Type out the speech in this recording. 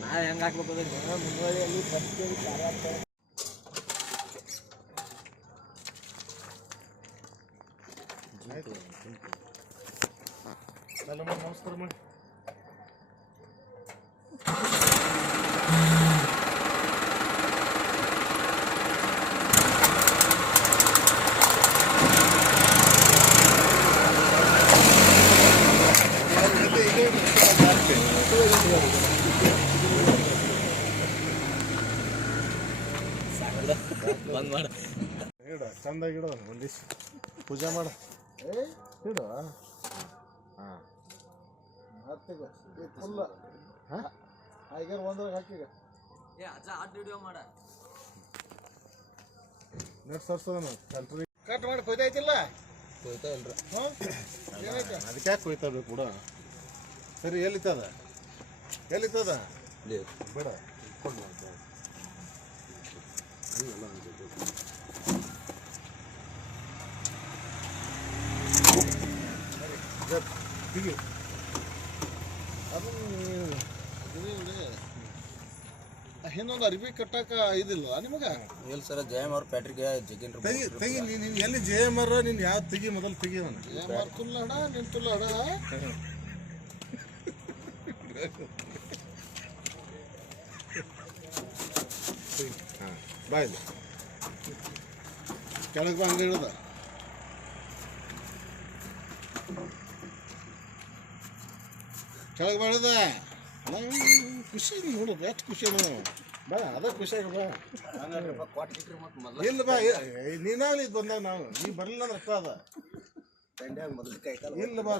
ನಾ ಹೆಂಗೆ ಹಾಕ್ಬೇಕಂದ್ರೆ ಮುಂಬೈಯಲ್ಲಿ ಫಸ್ಟ್ ನಮಸ್ಕಾರ ಮಾಡಿ ಬಂದ್ ಮಾಡ ಇಡ ಚಂದಾಗಿ ಇಡೋ ಒಂದಿವ್ಸ ಪೂಜೆ ಮಾಡ ಇಡು ಹಾಂ ಹತ್ತಿಗೆ ಫುಲ್ಲ ಹಾಂ ಐಗರ್ ಒಂದ್ರಾಗ ಹಾಕಿಗ ಏ ಅಜ್ಜ ಆಡ್ ವಿಡಿಯೋ ಮಾಡ ನೆಟ್ ಸರ್ಸೋದನ ಕಲ್ಟ್ರಿ ಕಟ್ ಮಾಡಿ ಕೊಯ್ದೈತಿಲ್ಲ ಹೋಯ್ತಾ ಇಲ್ರಿ ಅದಕ್ಕೆ ಯಾಕೆ ಕೊಯ್ತಬೇಕು ಬಿಡ ಸರಿ ಎಲ್ಲಿತ್ತದ ಬೇಡ ಕೊಂಡು ಹೀಗೆ ಇನ್ನೊಂದು ಅರ್ಬಿ ಕಟ್ಟಾಕ ಇದಿಲ್ಲ ನಿಮಗ ಇಲ್ಲ ಸರ್ ಜಯಮ್ ಅವ್ರ ಪ್ಯಾಟ್ರಿಗೆ ಜಗಿನ್ ತೆಗಿ ನೀನು ಎಲ್ಲಿ ಜೆ ಎಮ್ ಆರ್ ನೀನು ಯಾವ ತೆಗಿ ಮೊದಲು ತೆಗಿ ಅವನು ತುಲ್ಲಡ ನಿನ್ ತುಲ್ಲಡ ಹಾಂ ಬಾಯ್ದು ಕೆಳಗೆ ಬಾ ಹಂಗೆ ಇಡೋದ ಕೆಳಗೆ ಬಾಳದ ಖುಷಿ ನೋಡು ಎಷ್ಟು ಖುಷಿ ಅದ ಬಾ ಅದ ಖುಷಿಯಾಗಿ ಬಾ ಇಲ್ಲ ಬಾ ನೀನಾಗಲಿ ಇದು ಬಂದಾಗ ನಾವು ನೀ ಬರಲಿಲ್ಲ ಅಂದ್ರೆ ಅಷ್ಟ ಅದ ಮೊದಲು ಕೈ ಇಲ್ಲ ಬಾ